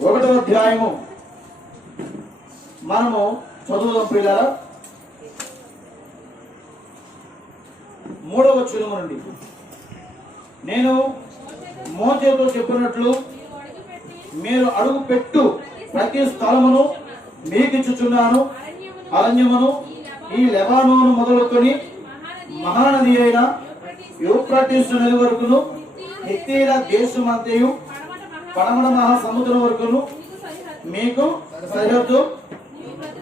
1వ అధ్యాయము మనము చదువుదాం ప్రియులారా. 3వ వచనం నుండి, నేను మోషేతో చెప్పినట్లు మీరు అడుగు పెట్టు ప్రతి స్థలమును మీకిచ్చుచున్నాను. అరణ్యమును ఈ లెబానోను మొదలుకొని మహానది అయిన యూఫ్రటీసు నది వరకును, హిత్తీల దేశమంతయు పడమట మహాసముద్రం వరకును మీకు సరిహద్దు.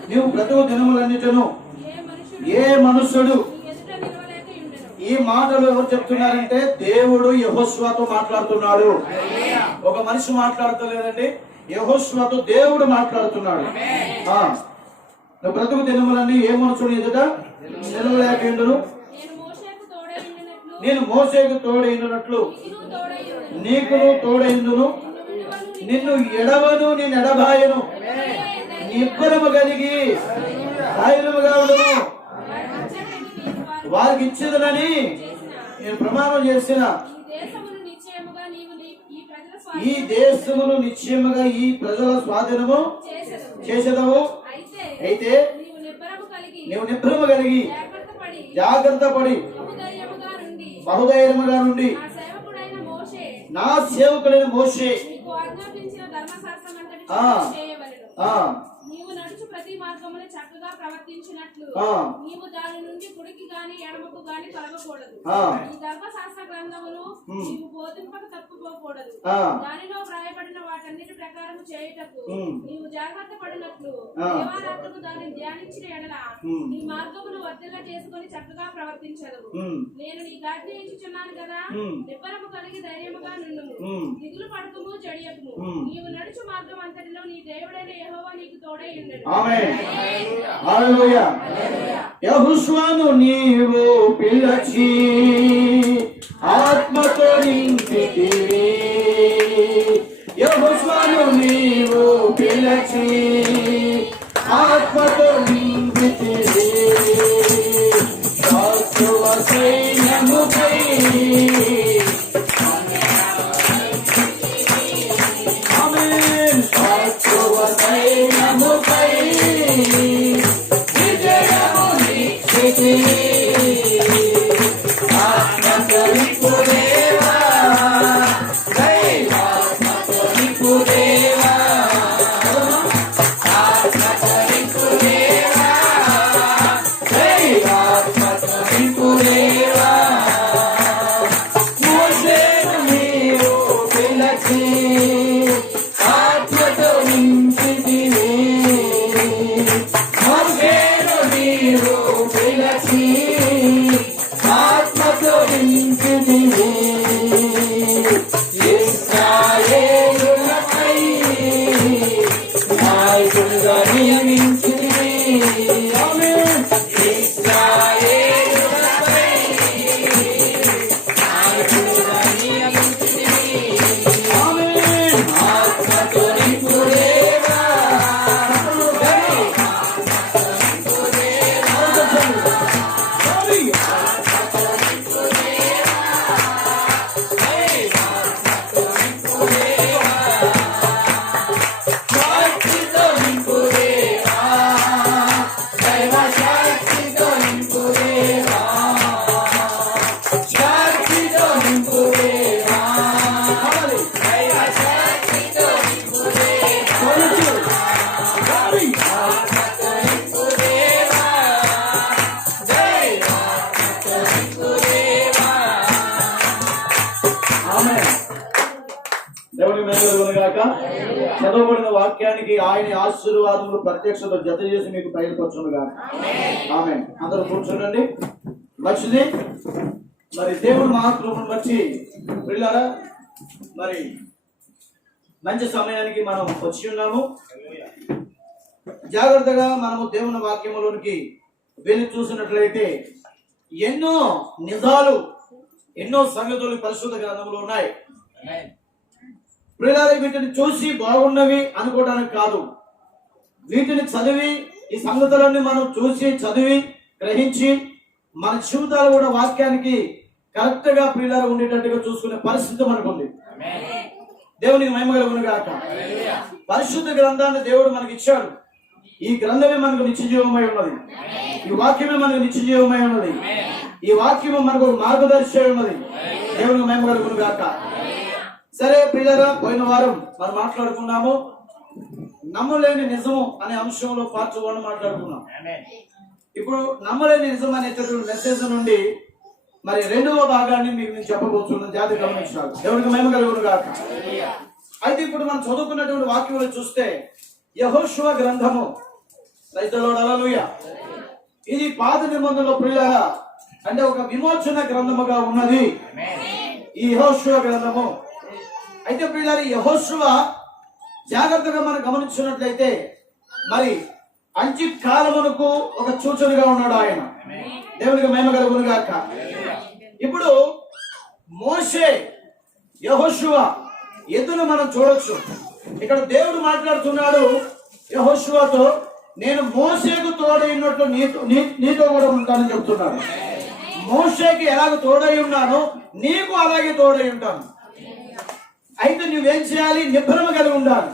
నీవు బ్రతుకు దినములన్నిటిను ఏ మనుష్యుడు, ఈ మాటలు ఎవరు చెప్తున్నారంటే దేవుడు యెహోషువతో మాట్లాడుతున్నాడు. ఒక మనిషి మాట్లాడతలేదండి, యెహోషువతో దేవుడు మాట్లాడుతున్నాడు. నువ్వు బ్రతుకు దినములన్నీ ఏ మనుషుడు ఎదుట నిలవలేకుండును, నేను మోషేకు తోడైనట్లు నీకును తోడైందును, నిన్ను ఎడవను నేను ఎడబాయను, నిబ్బరము కలిగి ధైర్యముగా ఉండును, వారికి ఇచ్చేదనని నేను ప్రమాణం చేసిన ఈ దేశమును నిశ్చయముగా ఈ ప్రజల స్వాధీనము చేసేదవు. అయితే నీవు నిబ్బరము కలిగి జాగ్రత్త పడి బహుధైర్యముగా నుండి నా సేవకుడైన మోషే నీవు నడుచు ప్రతి మార్గములో చక్కగా ప్రవర్తించినట్లు నీవు దాని నుండి కుడికి గాని ఎడమకు గాని తొలగకూడదు. ఈ ధర్మశాస్త్ర గ్రంథమును నీవు బోధింపక తప్పుకోకూడదు. దానిలో వ్రాయబడిన వాటన్నిటి ప్రకారం చేయుటకు నీవు జాగ్రత్త పడినట్లు దేవారాత్రులు దానిని ధ్యానించిన ఎడల నీ మార్గమును వర్ధిల్ల చేసుకుని చక్కగా ప్రవర్తించదు. నేను నీ ఆజ్ఞ ఇచ్చుచున్నాను కదా, నిబ్బరము కలిగి ధైర్యముగా నుండుము, దిగులు పడకము జడియకుము. నీవు నడుచు మార్గం అంతటిలో నీ దేవుడైన యెహోవా నీకు తోడై ఉండెను. ఆమేన్. హల్లెలూయా. యెహోషువను నీవు పిలిచి ఆత్మతో నింపితివి, యెహోషువను నీవు పిలిచి ఆత్మతో నింపితివి, శాశ్వత సైన్యముపై చదవబడిన వాక్యానికి ఆయన ఆశీర్వాదములు ప్రత్యక్షత జత చేసి మీకు బయలుపరచునుగా. ఆమేన్. అందరూ కూర్చోండి. మంచిది. మరి దేవుడు మహాకృపను బట్టి పిల్లరా, మరి మంచి సమయానికి మనం వచ్చి ఉన్నాము. జాగ్రత్తగా మనము దేవుని వాక్యములోనికి వెళ్ళి చూసినట్లయితే ఎన్నో నిజాలు, ఎన్నో సంగతులు పరిశుద్ధ గ్రంథంలో ఉన్నాయి. ప్రియులారా, వీటిని చూసి బాగున్నవి అనుకోవడానికి కాదు, వీటిని చదివి ఈ సంగతులన్నీ మనం చూసి చదివి గ్రహించి మన జీవితాలు కూడా వాక్యానికి కరెక్ట్ గా ప్రియులారా ఉండేటట్టుగా చూసుకునే పరిస్థితి మనకు ఉంది. దేవునికి మహిమ కలుగును గాక. పరిశుద్ధ గ్రంథాన్ని దేవుడు మనకి ఇచ్చాడు. ఈ గ్రంథమే మనకు నిత్య జీవమై ఉన్నది. ఈ వాక్యమే మనకు నిత్య జీవమై ఉన్నది. ఈ వాక్యము మనకు మార్గదర్శి ఉన్నది. దేవునికి మహిమ కలుగును గాక. సరే ప్రియులారా, పోయిన వారం మనం మాట్లాడుకున్నాము నమ్మలేని నిజము అనే అంశంలో పార్ట్ 1 మాట్లాడుకున్నాం. ఇప్పుడు నమ్మలేని నిజం అనేటటువంటి మెసేజ్ నుండి మరి 2వ భాగాన్ని మీకు నేను చెప్పబోతున్నాను. జాగ్రత్తగా గమనించాలి. దేవునికి మహిమ కలుగును గాక. అయితే ఇప్పుడు మనం చదువుకున్నటువంటి వాక్యంలో చూస్తే యెహోషువ గ్రంథము, హల్లెలూయా, ఇది పాత నిబంధనలో ప్రియులారా అంటే ఒక విమోచన గ్రంథముగా ఉన్నది ఈ యెహోషువ గ్రంథము. అయితే ప్రియులారా, యెహోషువ జాగ్రత్తగా మనం గమనించినట్లయితే మరి అంచి కాలమునకు ఒక సూచనగా ఉన్నాడు ఆయన. దేవునికి మహిమ కలుగును గాక. ఇప్పుడు మోషే యెహోషువ ఎదురు మనం చూడొచ్చు. ఇక్కడ దేవుడు మాట్లాడుతున్నాడు యెహోషువతో, నేను మోషేకు తోడైనట్లు నీతో కూడా ఉంటానని చెప్తున్నాడు. మోషేకి ఎలాగ తోడై ఉన్నానో నీకు అలాగే తోడై ఉంటాను. అయితే నువ్వేం చేయాలి? నిబ్బరమ కలిగి ఉండాలి,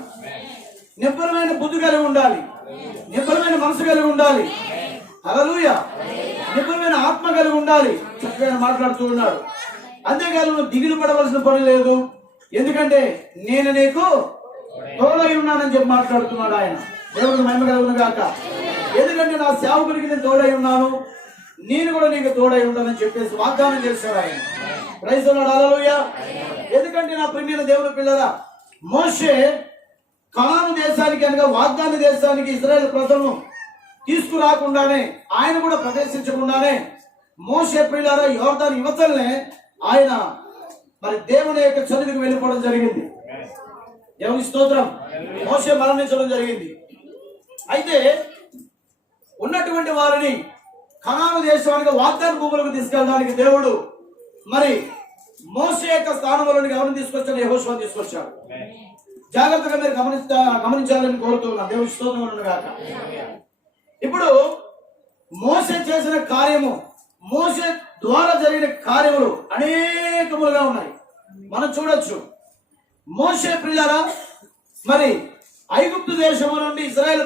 నిబ్బరమైన బుద్ధి కలిగి ఉండాలి, నిబ్బరమైన మనసు కలిగి ఉండాలి. హల్లెలూయా. నిబ్బరమైన ఆత్మ కలిగి ఉండాలి. చక్కగా మాట్లాడుతూ ఉన్నాడు. అంతేకాదు నువ్వు దిగులు పడవలసిన పని లేదు, ఎందుకంటే నేను నీకు తోడై ఉన్నానని చెప్పి మాట్లాడుతున్నాడు ఆయన. దేవుడికి మహిమ కలుగును గాక. ఎందుకంటే నా సేవకుడికి నేను తోడై ఉన్నాను, నేను కూడా నీకు తోడై ఉంటానని చెప్పేసి వాగ్దానం చేశాడు ఆయన. Praise the Lord. హల్లెలూయా. ఎందుకంటే నా ప్రియమైన దేవుని పిల్లరా, మోషే కనాను దేశానికి అనగా వాగ్దాన దేశానికి ఇశ్రాయేలు ప్రజలను తీసుకురాకుండానే, ఆయన కూడా ప్రవేశించకుండానే మోషే ప్రియులారా యోర్దాను యువతల్నే ఆయన మరి దేవుని యొక్క సన్నిధికి వెళ్ళిపోవడం జరిగింది. దేవుని స్తోత్రం. మోషే మరణించడం జరిగింది. అయితే ఉన్నటువంటి వారిని కనాను దేశానికి వాగ్దాన భూములకు తీసుకెళ్ళడానికి దేవుడు మరి మోషే యొక్క స్థానంలోని ఎవరిని తీసుకొచ్చాడు? యెహోషువను తీసుకొచ్చాడు. జాగ్రత్తగా మీరు గమనించాలని కోరుతున్నాను. దేవుని స్తోత్రం గాక. ఇప్పుడు మోషే చేసిన కార్యము, మోషే ద్వారా జరిగిన కార్యములు అనేకములుగా ఉన్నాయి. మనం చూడొచ్చు. మోషే ప్రియులారా మరి ఐగుప్తు దేశము నుండి ఇశ్రాయేలు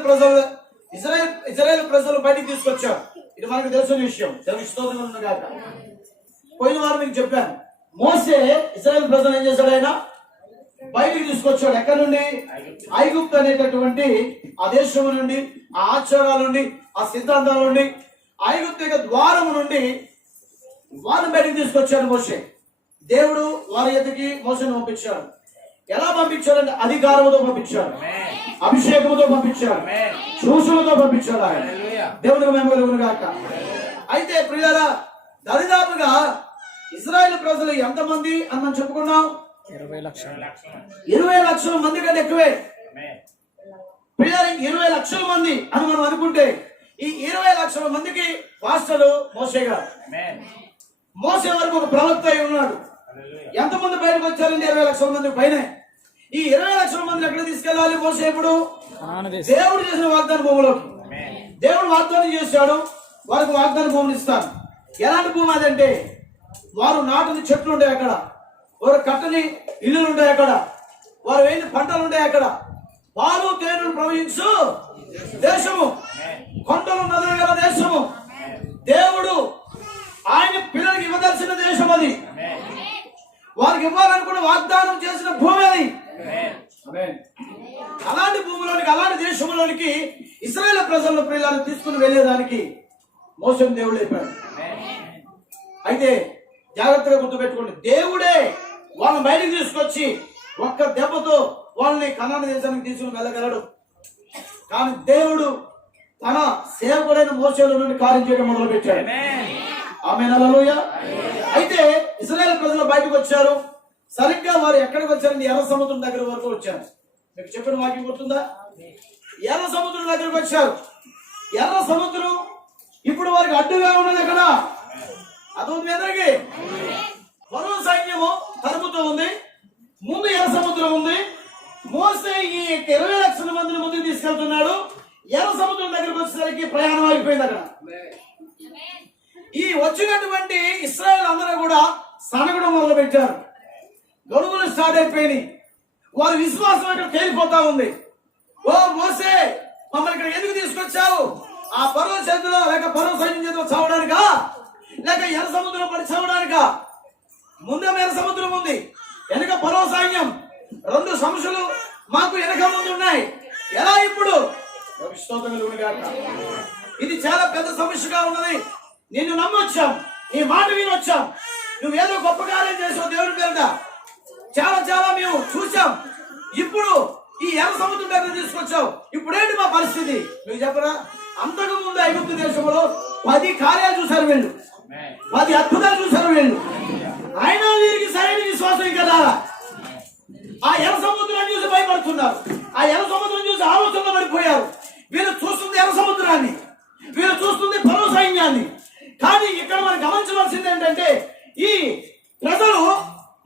ప్రజలు బయటికి తీసుకొచ్చారు. ఇది మనకు తెలిసిన విషయం. దేవుని స్తోత్రం గాక. పోయిన వారు మీకు చెప్పాను, మోషే ఇశ్రాయేలు ప్రజలు ఏం చేశాడు? ఆయన బయటికి తీసుకొచ్చాడు. ఎక్కడి నుండి? ఐగుప్తు అనేటటువంటి ఆ దేశం నుండి, ఆ ఆచారాల నుండి, ఆ సిద్ధాంతాల నుండి, ఐగుప్తు యొక్క ద్వారము నుండి వారిని బయటికి తీసుకొచ్చాడు మోషే. దేవుడు వారి ఎదుటికి మోషేను పంపించాడు. ఎలా పంపించాడంటే అధికారముతో పంపించాడు, అభిషేకముతో పంపించాడు, చూసులతో పంపించాడు ఆయన. దేవునికి మహిమ కలుగును గాక. అయితే ప్రియులారా, దరిదాపుగా ఇశ్రాయేలు ప్రజలు ఎంతమంది అని మనం చెప్పుకున్నాం? 20 లక్షల మంది కంటే ఎక్కువే. ప్రియులారా, 20 లక్షల మంది అని మనం అనుకుంటే ఈ 20 లక్షల మందికి పాస్టరు మోషే గారు. మోషే వరకు ఒక ప్రవక్త అయి ఉన్నాడు. ఎంతమంది బయటకు వచ్చారండి? 20 లక్షల మంది పైనే. ఈ 20 లక్షల మంది ఎక్కడ తీసుకెళ్ళాలి మోషే? ఇప్పుడు దేవుడు చేసిన వాగ్దాన భూములోకి. దేవుడు వాగ్దానం చేశాడు, వారికి వాగ్దాన భూములు ఇస్తాను. ఎలాంటి భూమి అదంటే, వారు నాటిన చెట్లు ఉంటాయి అక్కడ, వారు కట్టని ఇల్లులు ఉంటాయి అక్కడ, వారు వేసిన పంటలు ఉంటాయి అక్కడ, పాలు తేనెలు ప్రవహించు దేశము, కొండలు నదులు గల దేశము, దేవుడు ఆయన పిల్లలకి ఇవ్వదలసిన దేశం అది. వారికి ఇవ్వాలనుకున్న వాగ్దానం చేసిన భూమి అది. అలాంటి భూమిలోనికి, అలాంటి దేశంలోనికి ఇశ్రాయేలు ప్రజలను ప్రియులను తీసుకుని వెళ్ళేదానికి మోషేను దేవుడు చెప్పాడు. అయితే జాగ్రత్తగా గుర్తుపెట్టుకోండి, దేవుడే వాళ్ళని బయటికి తీసుకొచ్చి ఒక్క దెబ్బతో వాళ్ళని కనాను దేశానికి తీసుకుని వెళ్ళగలడు. కానీ దేవుడు తన సేవకుడైన మోషేలో నుండి కార్యం చేయడం మొదలు పెట్టాడు. ఆమేన్. హల్లెలూయా. అయితే ఇశ్రాయేలు ప్రజలు బయటకు వచ్చారు. సరిగ్గా వారు ఎక్కడికి వచ్చారండి? ఎర్ర సముద్రం దగ్గర వరకు వచ్చారు. మీకు చెప్పిన వాక్యం గుర్తుందా? ఎర్ర సముద్రం దగ్గరకు వచ్చారు. ఎర్ర సముద్రం ఇప్పుడు వారికి అడ్డుగా ఉన్నది. అక్కడ అదొక ఎదురుకి మరో సైన్యము తరుముతూ ఉంది. ముందు ఎర్ర సముద్రం ఉంది. మోసే ఈ 20 లక్షల మందిని ముందుకు తీసుకెళ్తున్నాడు. ఎర్ర సముద్రం దగ్గరకు వచ్చేసరికి ప్రయాణం అయిపోయింది. అక్కడ ఈ వచ్చినటువంటి ఇశ్రాయేలు అందరూ కూడా సనగడం మొదలు పెట్టారు. గొడుగులు స్టార్ట్ అయిపోయినాయి. వారి విశ్వాసం అక్కడ తేలిపోతా ఉంది. ఓ మోసే, మమ్మల్ని ఇక్కడ ఎందుకు తీసుకొచ్చావు? ఆ పరో చేతిలో లేక పరో సైన్యం చేతిలో చావడానికా, లేక ఎర్ర సముద్రం పడి చావడానికా? ముందే ఎర్ర సముద్రం ఉంది, వెనక పరో సైన్యం, రెండు సమస్యలు మాకు వెనక ముందు ఉన్నాయి. ఎలా ఇప్పుడు? ఇది చాలా పెద్ద సమస్యగా ఉన్నది. నిన్ను నమ్మొచ్చాం, నీ మాట వినొచ్చాం, నువ్వేదో గొప్ప కార్యం చేసావు దేవుడి పేరుట. చాలా చాలా మేము చూసాం. ఇప్పుడు ఈ ఎర్ర సముద్రం దగ్గర తీసుకొచ్చావు. ఇప్పుడేంటి మా పరిస్థితి? నువ్వు చెప్పరా? అంతకు ముందు ఐగుప్తు దేశంలో 10 కార్యాలు చూశారు వీళ్ళు, 10 అద్భుతాలు చూశారు వీళ్ళు. అయినా వీరికి సరైన విశ్వాసం ఇంకా రాలా. ఆ ఎర్ర సముద్రాన్ని చూసి భయపడుతున్నారు, ఆ ఎర్ర సముద్రం చూసి ఆలోచనలో పడిపోయారు. వీళ్ళు చూస్తుంది ఎర్ర సముద్రాన్ని, వీళ్ళు చూస్తుంది పరో సైన్యాన్ని. కానీ ఇక్కడ మనం గమనించవలసింది ఏంటంటే, ఈ ప్రజలు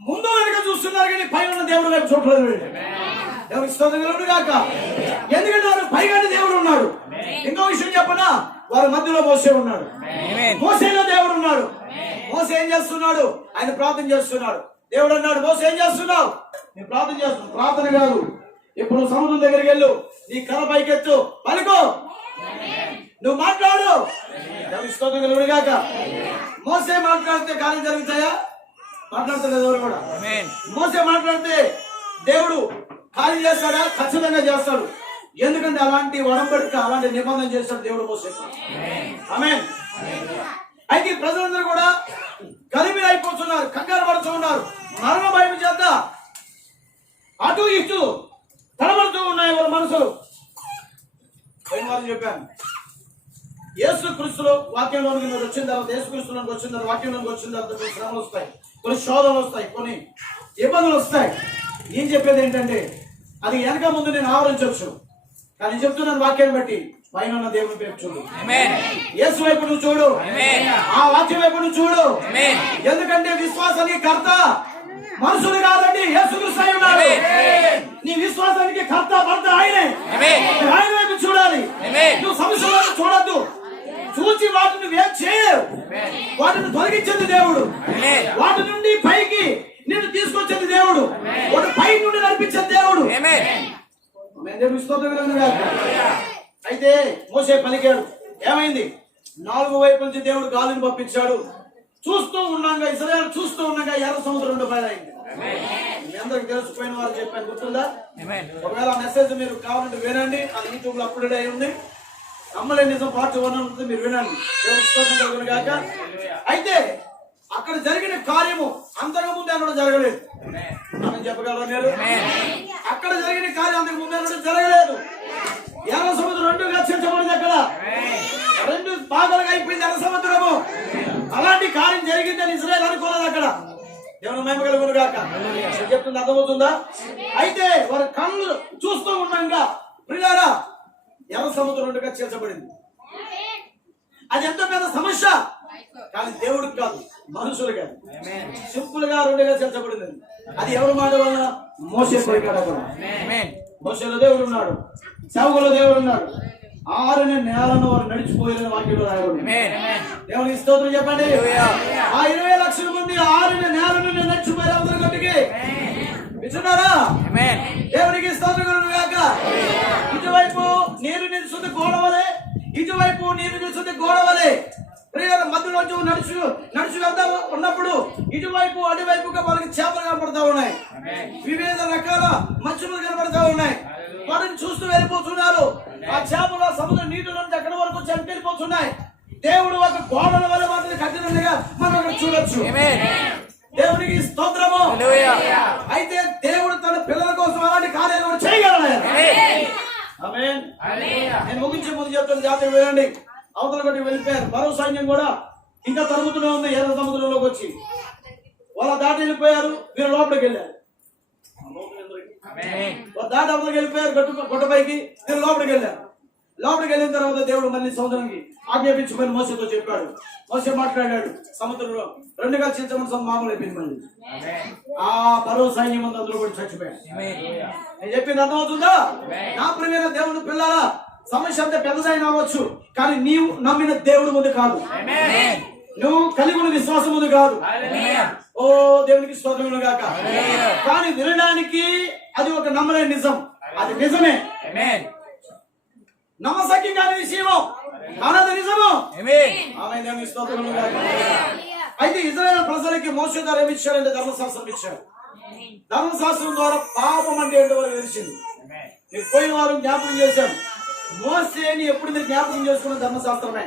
ముందు వెనుక చూస్తున్నారు కానీ పైన ఉన్న దేవుడు వైపు చూడలేదు. దేవుడికి స్తోత్రం కలుగును గాక. ఎందుకంటే వారు పైగానే దేవుడు ఉన్నాడు. ఇంకో విషయం చెప్పనా, వారి మధ్యలో మోసే ఉన్నాడు, మోసేలో దేవుడు ఉన్నాడు. మోసే ఏం చేస్తున్నాడు? ఆయన ప్రార్థన చేస్తున్నాడు. దేవుడు అన్నాడు, మోసే ఏం చేస్తున్నావు? నేను ప్రార్థన చేస్తున్నాను. ప్రార్థన కాదు, ఇప్పుడు సముద్రం దగ్గరికి వెళ్ళు, నీ కర్ర పైకెత్తు, పలుకో, నువ్వు మాట్లాడు. దేవుడికి స్తోత్రం కలుగును గాక. మోసే మాట్లాడితే కార్యం జరుగుతాయా? మాట్లాడతాడు ఎవరు కూడా. మోసే మాట్లాడితే దేవుడు కార్యం చేస్తాడా? ఖచ్చితంగా చేస్తాడు. ఎందుకంటే అలాంటి వడంబడిక, అలాంటి నిబంధన చేస్తాడు దేవుడు మోసే. ఆమేన్. అయితే ప్రజలందరూ కూడా కలిమిని అయిపోతున్నారు, కంగారు పడుతూ ఉన్నారు. మరణ భయం చేత అటు ఇటు తడబడుతూ ఉన్నాయి వాళ్ళ మనసులు. చెప్పాను, యేసు క్రీస్తులో వాక్యంలోనికి మీరు వచ్చిన తర్వాత, యేసు క్రీస్తులోకి వచ్చిన తర్వాత, వాక్యంలోకి వచ్చిన తర్వాత కొన్ని శ్రమలు వస్తాయి, కొన్ని శోధనలు వస్తాయి, కొన్ని ఇబ్బందులు వస్తాయి. నేను చెప్పేది ఏంటంటే, అది వెనక ముందు నేను ఆవరించవచ్చు, కానీ చెప్తున్నాను వాక్యాన్ని బట్టి, పైన ఉన్న దేవుని వైపు చూడు, యేసు వైపు నువ్వు చూడు, ఆ వాక్యం వైపు నువ్వు చూడు. ఎందుకంటే విశ్వాసానికి కర్త మనుషులు కాదండి, యేసుక్రీస్తు అయి ఉన్నాడు. నీ విశ్వాసానికి కర్త భర్త ఆయనే. ఆయన వైపు చూడాలి. నువ్వు సమస్యలను చూడద్దు, చూచి వాటిని వేరు చేయలేవు. వాటిని తొలగించేది దేవుడు, వాటి నుండి పైకి నిన్ను తీసుకొచ్చేది దేవుడు, వాటి పై నుండి నడిపించేది దేవుడు. అయితే మోసే పలికాడు, ఏమైంది? 4 వైపుల నుంచి దేవుడు గాలిని పంపించాడు. చూస్తూ ఉండగా, ఇశ్రాయేలు చూస్తూ ఉండగా ఎర్ర సముద్రం 2 పాయలైంది. మీ అందరికి తెలిసిపోయిన వారు చెప్పాను, గుర్తుందా? ఒకవేళ మెసేజ్ మీరు కావాలంటే వినండి, అది యూట్యూబ్ లో అప్లోడ్ అయి ఉంది. నమ్మలే నిజం పార్ట్ 1 ఉంటుంది, మీరు వినండి. అయితే అక్కడ జరిగిన కార్యము అంతకు ముందు అన్నట్టు జరగలేదు. మనం చెప్పగలరా మీరు? అక్కడ జరిగిన కార్యం అంతకు ముందు అన్నట్టు జరగలేదు. ఎర్ర సముద్రం 2గా చీల్చబడింది. అక్కడ 2 భాగాలుగా అయిపోయింది ఎర్ర సముద్రము. అలాంటి కార్యం జరిగిందని ఇశ్రాయేలు అనుకోలేదు. అక్కడ దేవుని మహిమ కలుగును గాక. చెప్తుంది అర్థమవుతుందా? అయితే వారి కళ్ళు చూస్తూ ఉండగా ప్రియులారా, ఎర్ర సముద్రం 2గా చీల్చబడింది. అది ఎంతో పెద్ద సమస్య, కానీ దేవుడికి కాదు, మనుషులు కాదు, సింపుల్ గా 2గా చీల్చబడింది. అది ఎవరి మాట వల్ల? మోసే పలికాడు. అక్కడ మోసేలో దేవుడు ఉన్నాడు, సేవకులో దేవుడు ఉన్నాడు. 6 నేలను వారు నడిచిపోయారని వాక్యంలో రాయబడింది. దేవునికి స్తోత్రం చెప్పండి. ఆ 20 లక్షల మంది 6 నేలను నడిచిపోయారు. అందరూ గట్టికి వింటున్నారా? దేవునికి స్తోత్రం కలుగును గాక. ఇటువైపు నీరు నిలుస్తుంది గోడవలే, ఇటువైపు నీరు నిలుస్తుంది గోడవలే. ప్రియుల మధ్యలో నడుచు వెళ్తా ఉన్నప్పుడు ఇటువైపు అటువైపుగా వాళ్ళకి చేపలు కనపడతా ఉన్నాయి, వివిధ రకాల మత్స్యములు కనపడతా ఉన్నాయి. వాటిని చూస్తూ వెళ్ళిపోతున్నారు. ఆ చేపల సముద్ర నీటిలో అక్కడి వరకు వెళ్ళిపోతున్నాయి. దేవుడు ఒక గోడల వల్ల మాత్రం కట్టినట్టుగా మనం అక్కడ చూడొచ్చు. దేవునికి స్తోత్రము. అయితే దేవుడు తన పిల్లల కోసం అలాంటి కార్యాలు చేయగలడు. ఆమేన్. నేను ముగించే ముందు చెప్తాను, జాతర వినండి. అవతల కొట్టి వెళ్ళిపోయారు. మరో సైన్యం కూడా ఇంకా తరుగుతూనే ఉంది. ఎర్ర సముద్రంలోకి వచ్చి వాళ్ళ దాటి వెళ్ళిపోయారు, వీరు లోపలికి వెళ్ళారు. దాటి అవతలకి వెళ్ళిపోయారు, గొట్టపైకి, వీరు లోపలికి వెళ్ళారు. లోపలికి వెళ్ళిన తర్వాత దేవుడు మళ్ళీ సముద్రానికి ఆజ్ఞాపించమని మోసేతో చెప్పాడు. మోసే మాట్లాడాడు, సముద్రంలో 2గా చీల్చమని మామూలు అయిపోయింది. మళ్ళీ ఆ మరో సైన్యం అందరూ కూడా చచ్చిపోయాడు. నేను చెప్పింది అర్థమవుతుందా? నా ప్రియమైన దేవుని పిల్లలా, సమస్య అంతా పెద్దదైనా అవ్వచ్చు, కానీ నీవు నమ్మిన దేవుడు ముందు కాదు, నువ్వు కలిగి ఉన్న విశ్వాసం ముందు కాదు. ఓ దేవునికి స్తోత్రములు గాక. కానీ వినడానికి అది ఒక నమ్మలేని నిజం. అది నిజమే, ఆమేన్. నమ్మశక్యం కాని విషయము కానీ అది నిజము. ఆమేన్. ఆమె దేవుని స్తోత్రములు గాక. అయితే ఇశ్రాయేలు ప్రజలకి మోషే ద్వారా ఏమి ఇచ్చాడంటే ధర్మశాస్త్రం ఇచ్చాడు. ధర్మశాస్త్రం ద్వారా పాపం అంటే ఏంటో వాళ్ళకి తెలిసింది. ఆమేన్. మీరు పోయిన వారు జ్ఞాపకం చేశాను. మోసేని ఎప్పుడు మీరు జ్ఞాపకం చేసుకున్న ధర్మశాస్త్రమే.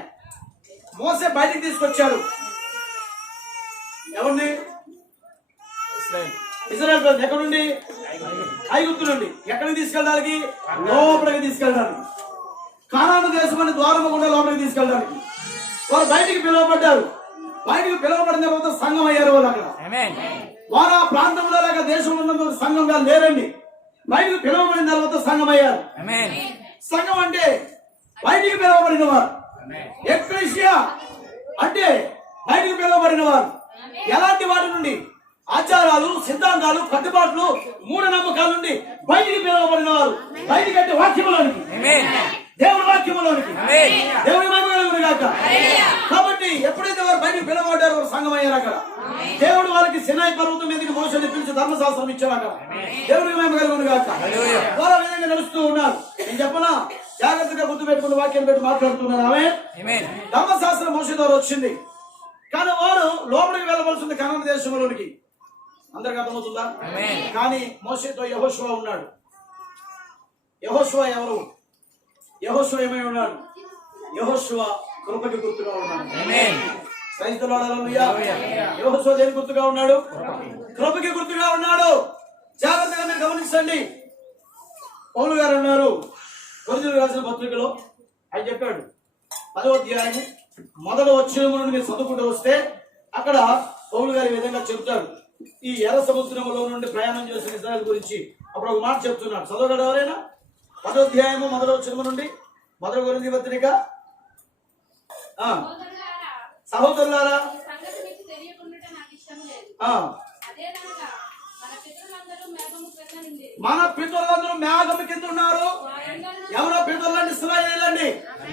మోసే బయటికి తీసుకొచ్చాడు ఎవరిని? ఇశ్రాయేలు. ఇశ్రాయేలు ప్రజలు ఎక్కడి నుండి? ఐగుప్తు నుండి. ఎక్కడికి తీసుకెళ్ళడానికి? లోపలికి తీసుకెళ్ళడానికి. కానాను దేశం అనే ద్వారము గుండా లోపలికి తీసుకెళ్ళడానికి. వారు బయటికి పిలువబడ్డారు. బయటికి పిలువబడిన తర్వాత సంఘం అయ్యారు వాళ్ళు అక్కడ. ఆమేన్. వారు ఆ ప్రాంతంలో లేక దేశంలో ఉన్న సంఘంగా లేరండి. బయటికి పిలువబడిన తర్వాత సంఘం అయ్యారు. ఆమేన్. సంఘం అంటే బయటికి పిలువబడిన వారు. ఆమేన్. ఎక్లీసియా అంటే బయటికి పిలువబడిన వారు. ఎలాంటి వాటి నుండి? ఆచారాలు, సిద్ధాంతాలు, కట్టుబాట్లు, మూఢనమ్మకాల నుండి బయటికి పిలువబడిన వారు. బయటికి అంటే వాక్యములోనికి, ఆమేన్. దేవుడి వాక్యములోనికి, ఆమేన్. దేవుడి మహిమ గాక. కాబట్టి ఎప్పుడైతే వారు బయటికి పిలువబడ్డారో వారు సంఘం అయ్యారు అక్కడ. దేవుడు వాళ్ళకి సినాయి పర్వతం మీదకి మోషేని పిలిచి ధర్మశాస్త్రం ఇచ్చాడు అక్కడ. దేవుడికి మహిమ కలుగును గాక. హల్లెలూయా. వారు ఆ విధంగా నడుస్తూ ఉన్నారు. నేను చెప్పనా, జాగ్రత్తగా గుర్తు పెట్టుకుని వాక్యం పెట్టి మాట్లాడుతున్నాను. ఆమేన్. ధర్మశాస్త్రం మోషే ద్వారా వచ్చింది. కానీ వారు లోపలికి వెళ్ళవలసింది కనాను దేశంలోనికి. అందరికి అర్థమవుతుందా? ఆమేన్. కానీ మోషేతో యెహోషువ ఉన్నాడు. యెహోషువ ఎవరు? యెహోషువ ఏమై ఉన్నాడు? యెహోషువ కృపకి గుర్తుగా ఉన్నాడు. ఆమేన్. క్రైస్తవులు హల్లెలూయా. యెహోషువ దేనికి గుర్తుగా ఉన్నాడు? కృపకి గుర్తుగా ఉన్నాడు. జాగ్రత్తగా మీరు గమనించండి. పౌలు గారు ఉన్నారు కొరింథీయులకు రాసిన పత్రికలో. ఆయన చెప్పాడు 10వ అధ్యాయం మొదటి వచనం నుండి మీరు చదువుకుంటూ వస్తే అక్కడ పౌలు గారు ఈ విధంగా చెప్తారు. ఈ ఎర్ర సముద్రంలో నుండి ప్రయాణం చేసిన ఇశ్రాయేలు గురించి అప్పుడు ఒక మాట చెప్తున్నాడు. చదవగలరు ఎవరైనా? 10వ అధ్యాయము మొదటి వచనం నుండి. మొదటి కొరింథీ పత్రిక. సహోదరులారా, సహోదరులారా, ఈ సంగతి మీకు తెలియకుండుట నాకు ఇష్టము లేదు. ఆ, అదేదనగా మన పితరులందరూ మేఘము క్రింద నుండి మన పితరులందరూ మేఘము కింద ఉన్నారు. వారందరూ ఎవరో పితరులండి? ఇశ్రాయేలీయులండి.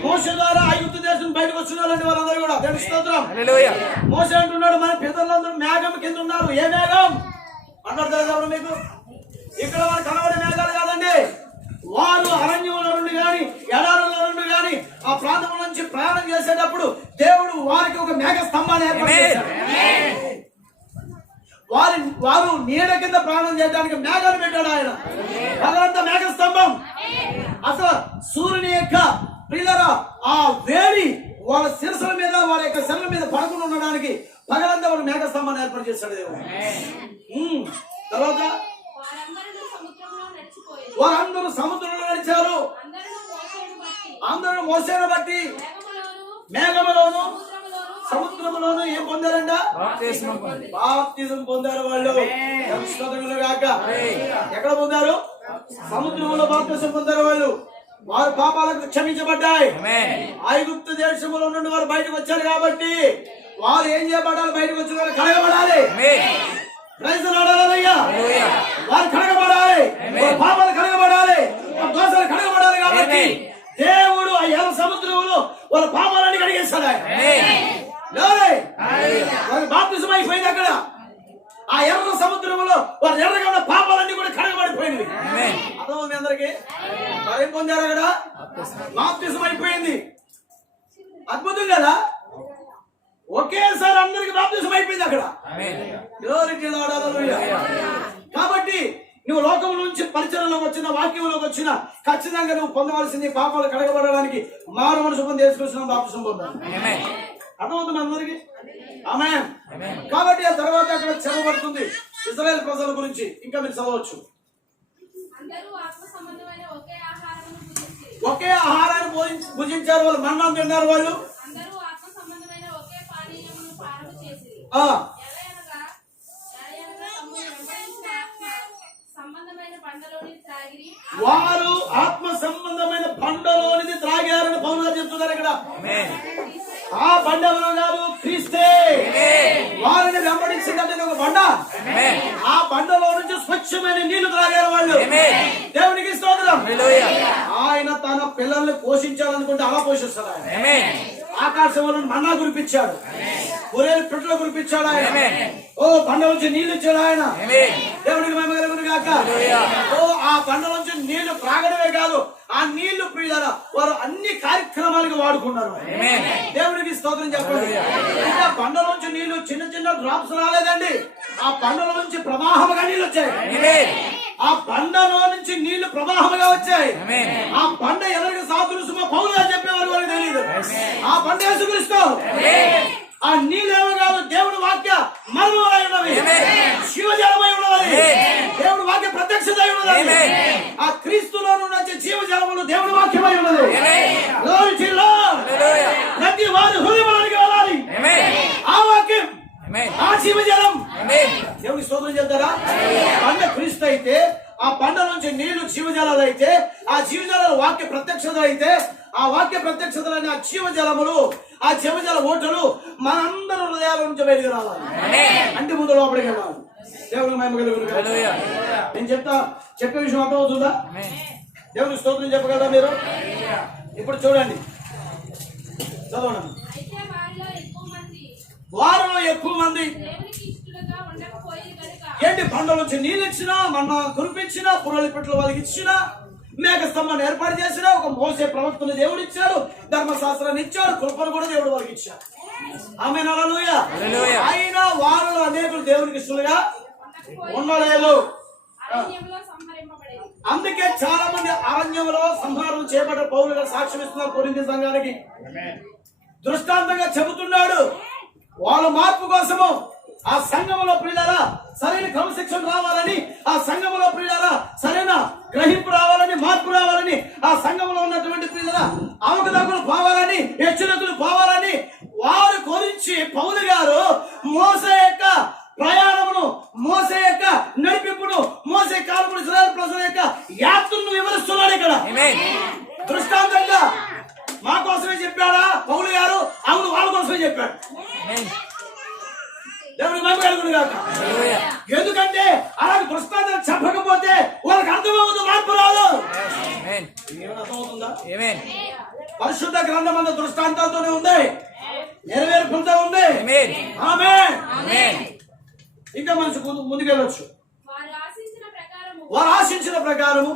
మోషే ద్వారా ఐగుప్తు దేశం బయటకు వచ్చిన వాళ్ళండి వాళ్ళందరూ కూడా. దేవుని స్తోత్రం. హల్లెలూయా. మోషే అంటున్నాడు మన పితరులందరూ మేఘం కింద ఉన్నారు. ఏ మేఘం మాట్లాడతారు ఎవరు మీకు? ఇక్కడ వారు కనబడే మేఘాలు కాదండి. వారు అరణ్యంలో నుండి గాని ఎడారులో నుండి గాని ఆ ప్రాంతం నుంచి ప్రయాణం చేసేటప్పుడు దేవుడు వారికి ఒక మేఘ స్తంభాన్ని ఏర్పాటు చేశాడు. వారు నీడ కింద ప్రాణం చేయడానికి మేఘాలు పెట్టాడు ఆయన. పగలంతా మేఘ స్తంభం. అసలు సూర్యుని యొక్క పిల్లరా ఆ వేడి వాళ్ళ శిరస్సుల మీద వాళ్ళ యొక్క శరీరం మీద పడకుండా ఉండడానికి పగలంతా వాడు మేఘ స్తంభాన్ని ఏర్పాటు చేశాడు దేవుడు. తర్వాత వారందరూ సముద్రంలో నడిచారు. అందరూ మోసేను బట్టి మేఘములోను సముద్రములోను ఏం పొందారంట? బాప్తిజం పొందారు వాళ్ళు. స్తోత్రములు గాక. ఎక్కడ పొందారు? సముద్రములో బాప్తిజం పొందారు వాళ్ళు. వారి పాపాలకు క్షమించబడ్డాయి. ఐగుప్తు దేశంలో నుండి వారు బయటకు వచ్చారు కాబట్టి వారు ఏం చేయబడాలి? బయటకు వచ్చిన వారు కడగబడాలి. వారు కడగబడాలి. వారి పాపాలు కడగబడాలి. దోషాలు కడగబడాలి. కాబట్టి దేవుడు ఆ ఎర్ర సముద్రంలో వాళ్ళ పాపాలన్నీ కడిగేస్తాడు ఆయన. వారి బాప్తిజం అయిపోయింది అక్కడ. ఆ ఎర్ర సముద్రంలో వారు ఎర్రగా ఉన్న పాపాలన్నీ కూడా కడగబడిపోయినవి. అర్థమవుతుంది అందరికి? ఏం పొందారు అక్కడ? బాప్తిజం అయిపోయింది. అద్భుతం కదా? ఒకేసారి అందరికి బాప్తిజం అయిపోయింది అక్కడ. కాబట్టి నువ్వు లోకం నుంచి పరిచయంలోకి వచ్చిన వాక్యంలోకి వచ్చిన ఖచ్చితంగా నువ్వు పొందవలసింది పాపాలు కడగబడడానికి మారు మనసు పొంది చేసుకొచ్చిన బాప్తిజం పొందాలి. అర్థమవుతుంది అందరికి? ఆమేన్. కాబట్టి ఆ తర్వాత అక్కడ చెప్పబడుతుంది ఇశ్రాయేలు ప్రజల గురించి. ఇంకా మీరు చదవచ్చు. ఒకే ఆహారాన్ని భుజించారు వాళ్ళు. మన్నాం తిన్నారు వాళ్ళు. వారు ఆత్మ సంబంధమైన బండలోనిది త్రాగారని పౌలు గారు చెప్తున్నారు ఇక్కడ. ఆ బండలో కాదు, క్రీస్తే వారిని వెంబడించిందంటే ఒక బండ. ఆ బండలో నుంచి స్వచ్ఛమైన నీళ్లు త్రాగారు వాళ్ళు. దేవునికి స్తోత్రం. ఆయన తన పిల్లల్ని పోషించాలనుకుంటే అలా పోషిస్తారు ఆయన. ఆకాశంలో మన్నా కురిపించాడు, ఒరేలు పిట్టలు కురిపించాడు ఆయన. ఓ బండ నుంచి నీళ్లు ఇచ్చాడు ఆయన. దేవుడికి మహిమ కలుగును గాక. ఓ ఆ బండ నుంచి నీళ్లు త్రాగడమే కాదు, ఆ నీళ్లు ప్రియులారా వారు అన్ని కార్యక్రమాలకు వాడుకున్నారు. దేవుడికి స్తోత్రం చెప్పండి. ఇంకా బండలోంచి నీళ్లు చిన్న చిన్న డ్రాప్స్ రాలేదండి, ఆ బండలో నుంచి ప్రవాహముగా నీళ్లు వచ్చాయి. ఆ బండలో నుంచి నీళ్లు ప్రవాహముగా వచ్చాయి. ఆ బండ ఎవరికి సాదృశ్యమో పౌలుగా చెప్పేవారు వారికి తెలియదు. ఆ బండ యేసుక్రీస్తు. ఆ నీళ్ళేమో కాదు, దేవుడి వాక్య మర్మమై ఉన్నవి, శివజలమై ఉన్నది. దేవుడి వాక్య ప్రత్యక్షత ఉన్నది. ఆ క్రీస్తులో నుంచి జీవజలములు దేవుడి వాక్యమై ఉన్నది. ప్రతి వారి హృదయంలోకి వెళ్ళాలి ఆ వాక్యం, ఆ జీవజలం. దేవుడి స్తోత్రం చెప్తారా? బండ క్రీస్తు అయితే, ఆ బండ నుంచి నీళ్లు జీవజలాలు అయితే, ఆ జీవజలాల వాక్య ప్రత్యక్షత అయితే, ఆ వాక్య ప్రత్యక్షతలైన ఆ జీవజలములు, ఆ జీవజల ఓటలు మనందరి హృదయాల నుంచి బయటకు రావాలి. అంటే ముందు లోపలికి వెళ్ళాలి. దేవుని మహిమ కలుగును గాక. నేను చెప్పే విషయం అర్థమవుతుందా? దేవుని స్తోత్రం చెప్పగలరా మీరు? ఇప్పుడు చూడండి, చదవండి. వారిలో ఎక్కువ మంది ఏంటి? బండ నుంచి నీళ్ళు ఇచ్చినా, మన్నా కురిపించినా, పుర్రెల పెట్టలు వాళ్ళకి ఇచ్చినా, మేఘ స్తంభాన్ని ఏర్పాటు చేసినా, ఒక మోసే ప్రవక్తను దేవుడు ఇచ్చాడు, ధర్మశాస్త్రాన్ని ఇచ్చాడు, కృపను కూడా దేవుడు వాళ్ళకి ఇచ్చాడు. ఆమేన్, హల్లెలూయా. అయినా వారిలో అనేకులు దేవునికి ఇష్టలుగా ఉండలేదు. అందుకే చాలా మంది అరణ్యంలో సంహారం చేపట్ట పౌలు గారు సాక్ష్యం ఇస్తున్నారు కొరింథీ సంఘానికి. దృష్టాంతంగా చెబుతున్నాడు వాళ్ళ మార్పు కోసము. ఆ సంఘములో ప్రియులారా సరైన క్రమశిక్షణ రావాలని, ఆ సంఘములో ప్రియులారా సరైన గ్రహింపు రావాలని, మార్పు రావాలని, ఆ సంఘంలో ఉన్నటువంటి ప్రియులారా అవకతవకలు పోవాలని, హెచ్చరికలు పోవాలని వారు గురించి పౌలు గారు మోసే యొక్క ప్రయాణమును, మోసే యొక్క నడిపింపును, మోసే కాలమును, ఇశ్రాయేలు ప్రజల యొక్క యాత్రను వివరిస్తున్నాడు ఇక్కడ దృష్టాంతంగా. మా కోసమే చెప్పాడా పౌలు గారు? అవును, వాళ్ళ కోసమే చెప్పాడు. దేవుని మహిమ కలుగును గాక. ఎందుకంటే అలాంటి దృష్టాంతం చెప్పకపోతే వాళ్ళకి అర్థమవుతుంది, మార్పు రాదు. అర్థమవుతుందా? పరిశుద్ధ గ్రంథం అంతా దృష్టాంతాలతోనే ఉంది, నెరవేర్పులతో ఉంది. ఆమేన్. ఇంకా మనిషి ముందుకెళ్ళొచ్చు. వారు ఆశించిన ప్రకారము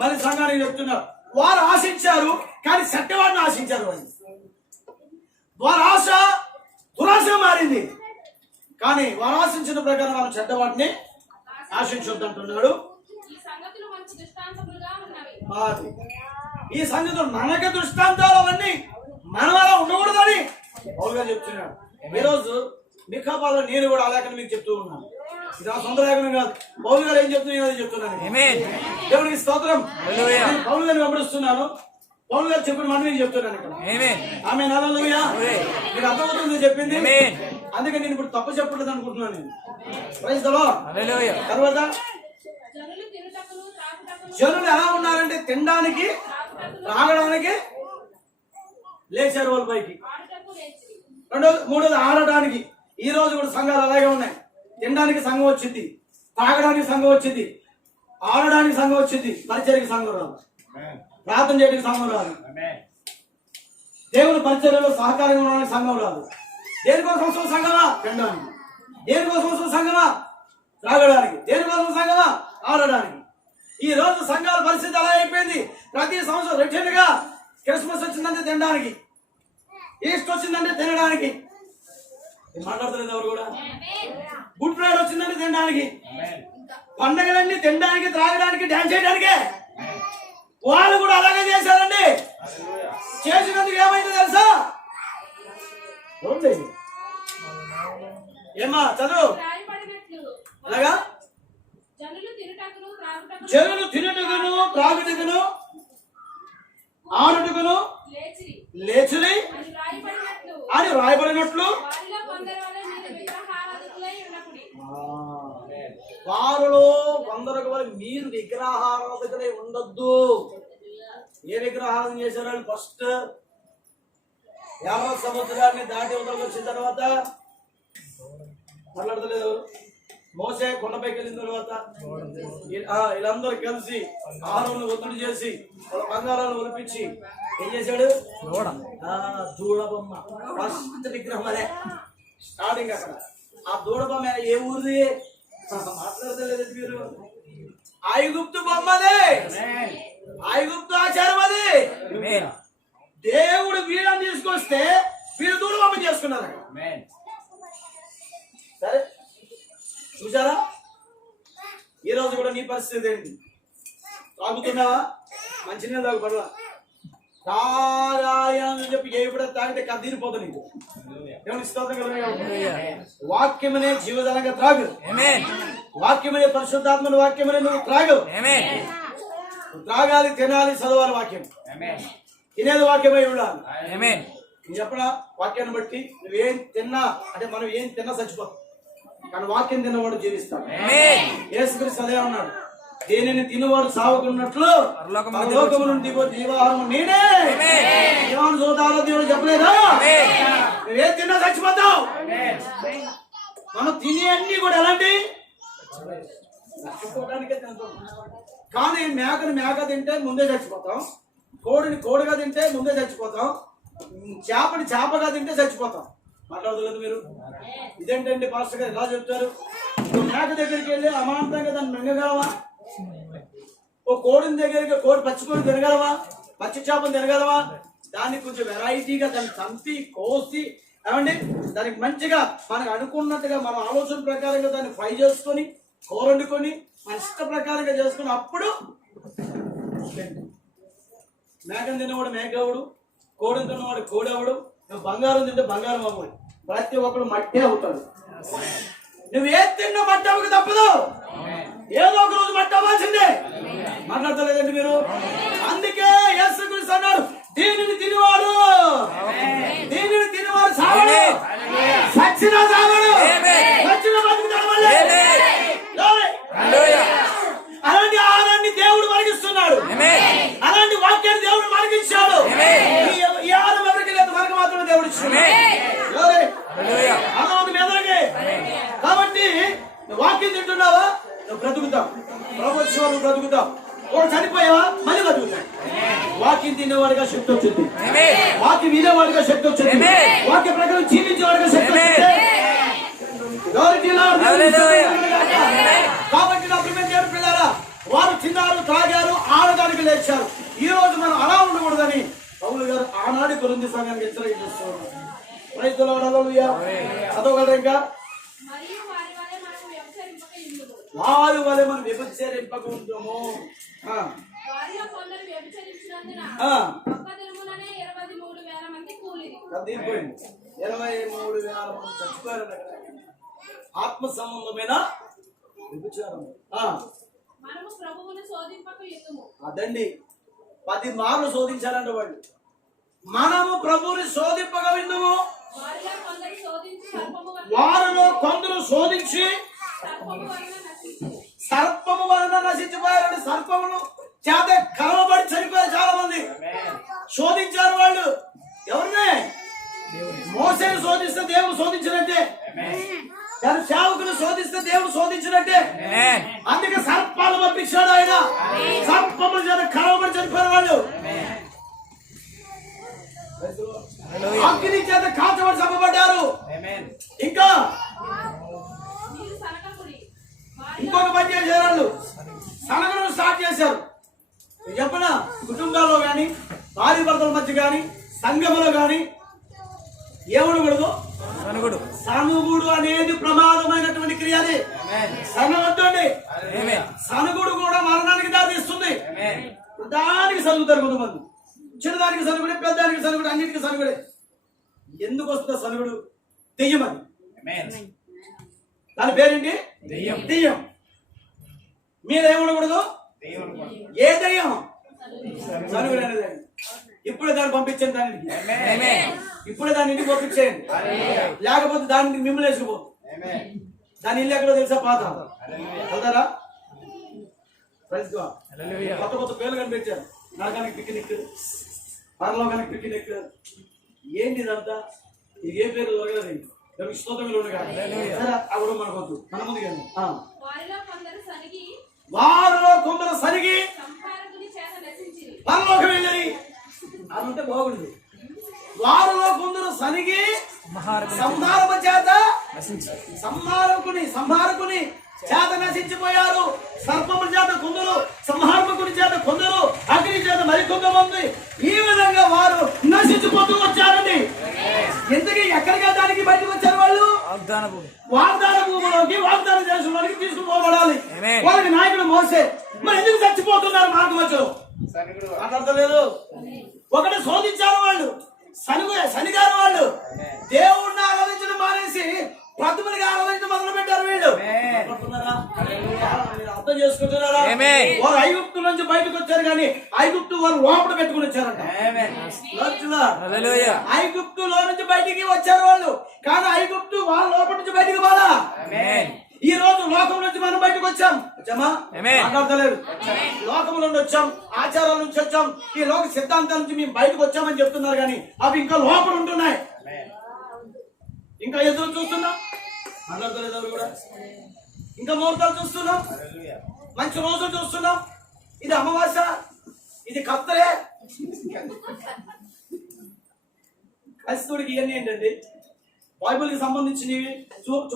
మరి సంఘానికి చెప్తున్నారు. వారు ఆశించారు కానీ చెడ్డవాడిని ఆశించారు. వారి ఆశ దురాశ మారింది, కానీ వారు ఆశించిన ప్రకారం వారు చెడ్డవాడిని ఆశించొద్దంటున్నాడు. ఈ సంగతులు మనక దృష్టాంతాలు అవన్నీ మనం అలా ఉండకూడదని పౌలుగా చెప్తున్నాడు. ఈరోజు మిఖాపాలో నేను కూడా అలాగని మీకు చెప్తూ ఉన్నాను. ఇది నా సొంత లేఖనం కాదు, పౌలు గారు ఏం చెప్తున్నా చెప్తున్నాను. దేవుడికి స్తోత్రం. పౌలు గారిని వెంబడిస్తున్నాను, పౌలు గారు చెప్పిన మాట నేను చెప్తున్నాను ఇక్కడ. ఆమె హల్లెలూయా. మీకు అర్థమవుతుంది చెప్పింది, అందుకే నేను ఇప్పుడు తప్పు చెప్పలేదు అనుకుంటున్నాను నేను. Praise the lord. తర్వాత జనులు ఎలా ఉన్నారంటే తినడానికి, తాగడానికి లేచారు వాళ్ళ పైకి. మూడోది ఆడటానికి. ఈ రోజు కూడా సంఘాలు అలాగే ఉన్నాయి. తినడానికి సంఘం వచ్చింది, తాగడానికి సంఘం వచ్చింది, ఆడడానికి సంఘం వచ్చింది, పరిచర్యకి సంఘం రాదు, ప్రార్థన చేయడానికి సంఘం రాదు, దేవుని పరిచర్యలో సహకారంగా ఉండడానికి సంఘం రాదు. దేనికోసం వస్తున్న సంఘమా? తినడానికి. దేనికోసం వస్తున్న సంఘమా? తాగడానికి. దేనికోసం సంఘమా? ఆడడానికి. ఈ రోజు సంఘాల పరిస్థితి అలా అయిపోయింది. ప్రతి సంవత్సరం రిటర్న్ గా క్రిస్మస్ వచ్చిందంటే తినడానికి, ఈస్టర్ వచ్చిందంటే తినడానికి. మాట్లాడుతున్నారు ఎవరు కూడా. గుడ్ ఫ్రైడే వచ్చిందంటే తినడానికి, పండగలన్నీ తినడానికి, త్రాగడానికి, డాన్స్ చేయడానికే. వాళ్ళు కూడా అలాగే చేశారండి. చేసినందుకు ఏమైందో తెలుసా? ఏమా చదువు అలాగా. జనులు తినుటకును, త్రాగుటకును, ఆడుటకును లేచుని అని రాయబడినట్లు వారిలో కొందరు మీరు విగ్రహారాధకులై ఉండొద్దు. ఏ విగ్రహారాధన చేశారు? ఫస్ట్ 50 సంవత్సరాన్ని దాటి వదలకు వచ్చిన తర్వాత మాట్లాడతలేదు. మోసే కొండపైకి వెళ్ళిన తర్వాత వీళ్ళందరూ కలిసి ఆహారం ఒత్తిడి చేసి వాళ్ళ బంగారాలు ఒలిపించి ఏం చేశాడు? దూడ బొమ్మ ఫస్ట్ విగ్రహం అదే స్టార్టింగ్. అక్కడ ఆ దూడ బొమ్మ ఏ ఊరిది మాట్లాడలేదు మీరు? ఐగుప్తు బొమ్మది, ఐగుప్తు ఆచారం అది. దేవుడు వీళ్ళని తీసుకొస్తే వీళ్ళు దూడ బొమ్మ చేసుకున్నారు. సరే చూసారా? ఈ రోజు కూడా నీ పరిస్థితి ఏంటి? తాగుతున్నావా? మంచినీళ్ళు తాగు, పర్లా. తాగాయని చెప్పి ఎప్పుడు తాగితే కద్దీరిపోతా నీకు. దేవునికి స్తోత్రం కలుగును. వాక్యమనే జీవజలంగా త్రాగు. వాక్యమనే పరిశుద్ధాత్మని వాక్యమనే నువ్వు త్రాగు. నువ్వు త్రాగాలి, తినాలి, చదవాలి. వాక్యం తినేది వాక్యమై ఉండాలి. నేను చెప్పడా? వాక్యాన్ని బట్టి నువ్వేం తిన్నా అంటే మనం ఏం తిన్నా చచ్చిపోతాం, కానీ వాక్యం తిన్నవాడు జీవిస్తాడు. యేసుక్రీస్తు అదే ఉన్నాడు, దేనిని తినవాడు సాగుకున్నట్లు పరలోకము నుండి జీవాహారము నేనే. జీవాన్ని చూద్దాలో దేవుడు చెప్పలేదా? నువ్వేం తిన్నా చచ్చిపోతావు. మనం తినే అన్ని కూడా ఎలాంటి చచ్చిపోవడానికే తింటాం. కానీ మేకని మేక తింటే ముందే చచ్చిపోతాం, కోడిని కోడిగా తింటే ముందే చచ్చిపోతాం, చేపని చేపగా తింటే చచ్చిపోతాం. మాట్లాడదు మీరు? ఇదేంటండి పాస్టర్ గారు ఎలా చెప్తారు? మేక దగ్గరికి వెళ్ళి అమాంతంగా దాన్ని మింగగలవా? ఓ కోడిని దగ్గరికి పచ్చి కోడి తినగలవా? పచ్చి చేపను తినగలవా? దాన్ని కొంచెం వెరైటీగా దాన్ని చంపి కోసి ఏమండి దానికి మంచిగా మనకు అనుకున్నట్టుగా మన ఆలోచన ప్రకారంగా దాన్ని ఫ్రై చేసుకొని కూర వండుకొని మన ఇష్ట ప్రకారంగా చేసుకుని అప్పుడు మేకను తిన్నవాడు మేకవుడు, కోడిని తిన్నవాడు కోడవుడు, నువ్వు బంగారం తింటే బంగారం అవ్వడు. ప్రతి ఒక్కడు మట్టే అవుతాడు. నువ్వు ఏది తిన్నా మట్టి అవ్వక తప్పదు, ఏదో ఒక రోజు మట్టి అవ్వాల్సిందే. మాట్లాడతలేదండి మీరు? అందుకే యేసుక్రీస్తు అన్నాడు, దీనిని తినవాడు సావడు, సచ్చిన సావడు, సచ్చిన బతుకుతాడు. అలాంటి ఆహారాన్ని దేవుడు మనకిస్తున్నాడు, అలాంటి వాక్యాన్ని దేవుడు మనకిచ్చాడు. ఈ ఆహారం ఎవరికి లేదు, మనకు మాత్రమే దేవుడు ఇచ్చాడు. కాబట్టి నువ్వు వాక్యం తింటున్నావా? నువ్వు బ్రతుకుతావు. ప్రభుత్వం నువ్వు బ్రతుకుతావు. ఒక చనిపోయావా? మళ్ళీ బతుకుతావు. వాక్యం తినేవాడిగా శక్తి వచ్చింది, వాక్యం వినేవాడిగా శక్తి వచ్చింది, వాక్య ప్రకారం జీవించేవాడిగా శక్తి వచ్చింది. కాబట్టి నా ప్రియమైన దేవుని పిల్లారా, వారు తిన్నారు, తాగారు, ఆడడానికి లేచారు. ఈ రోజు మనం అలా ఉండకూడదని పౌలు గారు ఆనాడు కొరింథీ సంఘానికి హెచ్చరిక చేస్తున్నారు. రైతులు చదవగలరు ఇంకా? వారి వలె మనం వ్యభిచరింపక ఉందాము. 23,000 మంది చచ్చిపోయారు. ఆత్మ సంబంధమైన వ్యభిచారం. అదండి 10 మార్లు శోధించారంట వాళ్ళు. మనము ప్రభువుని శోధింపక విందుము. వారిలో కొందరు శోధించి సర్పము వలన నశించిపోయారు. సర్పమును చేత కలవబడి చనిపోయారు చాలా మంది. శోధించారు వాళ్ళు. ఎవరినే? మోసేను శోధిస్తే దేవుడు శోధించినట్టే, సేవకులు శోధిస్తే దేవుడు శోధించినట్టే. అందుకే సర్పాలు పంపించాడు ఆయన. సర్పముల చేత కలవబడి చనిపోయారు వాళ్ళు. అగ్ని చేత కాల్చబడి చంపబడ్డారు. ఇంకా ఇంకొక పని చేశారు వాళ్ళు, సనగడం స్టార్ట్ చేశారు. చెప్పనా? కుటుంబాల్లో గాని, భార్య భర్తల మధ్య గాని, సంఘములో గాని ఏమనకూడదు. సనుగుడు అనేది ప్రమాదమైనటువంటి క్రియ. అది సనగొద్దండి. సనుగుడు కూడా మరణానికి దారితీస్తుంది. దానికి సనుగుతారు కొంతమంది. చిన్నదానికి సనుగుడే, పెద్దానికి సనుగుడు, అన్నిటికీ సనుగుడే. ఎందుకు వస్తుందో సనుగుడు? దెయ్యం. అది దాని పేరేంటి? దెయ్యం. మీరేమనకూడదు. ఏ దెయ్యం? సనుగుడు అనేది. ఇప్పుడే దాన్ని పంపించండి, దానికి ఇప్పుడే దాని ఇంటికి పంపించేయండి. లేకపోతే దాన్ని మిమ్మల్ని వేసుకుపోదు. దాని ఇల్లు ఎక్కడో తెలుసా? పాత వెళ్తారా? కొత్త కొత్త పేర్లు కనిపించారు. నరకానికి పిక్నిక్, పరలోకానికి పిక్నిక్. ఏంటి ఇదంతా? ఇది ఏ పేరు దొరకలేదు. దేవునికి స్తోత్రం కలుగును గాక. సరే అక్కడ మనకొద్దు, మన ముందుకు వెళ్దాం. వారిలో కొందరు సనిగి వారిలో కొందరు సరిగి సంహారకుని చేత నశించిరి. పరలోకం వెళ్ళని అది ఉంటే బాగుంది. వారిలో కొందరు సనిగి సంహారము చేత సంహారకుని చేత నశించిపోయారు. సర్పముల చేత కొందరు, సంహారకుని చేత కొందరు, అగ్ని చేత మరికొంతమంది, ఈ విధంగా వారు నశించిపోతూ వచ్చారండి. ఎందుకు ఎక్కడికి దానికి బయటకు వచ్చారు? వాళ్ళు వాగ్దాన భూమిలోకి, వాగ్దాన దేశంలోకి తీసుకుపోబడాలి. వాళ్ళకి నాయకుడు మోసే. మరి ఎందుకు చచ్చిపోతున్నారు మార్గం మధ్యలో? మాట్లాడతలేదు. ఒకటి శోధించారు వాళ్ళు, శనిగారు వాళ్ళు. దేవుణ్ణి ఆరాధించడం మానేసి ప్రతిమలుగా ఆరాధించడం మొదలు పెట్టారు వీళ్ళు. మీరు అర్థం చేసుకుంటున్నారా? వారు ఐగుప్తు నుంచి బయటకు వచ్చారు, కానీ ఐగుప్తు వారు లోపల పెట్టుకుని వచ్చారంట. ఐగుప్తులో నుంచి బయటికి వచ్చారు వాళ్ళు, కానీ ఐగుప్తు వాళ్ళ లోపల నుంచి బయటికి పోలా. ఈ రోజు లోకం నుంచి మనం బయటకు వచ్చాం. వచ్చామా? మాట్లాడతలేదు. లోకం నుండి వచ్చాం, ఆచారాల నుంచి వచ్చాం, ఈ లోక సిద్ధాంతాల నుంచి మేము బయటకు వచ్చామని చెప్తున్నారు, కానీ అవి ఇంకా లోపల ఉంటున్నాయి. ఇంకా ఎదురు చూస్తున్నాం. మాట్లాడతలేదు అవి కూడా. ఇంకా ముహూర్తాలు చూస్తున్నాం, మంచి రోజులు చూస్తున్నాం. ఇది అమావాస్య, ఇది కత్తరే. క్రైస్తవుడికి ఇవన్నీ ఏంటండి? బైబిల్కి సంబంధించినవి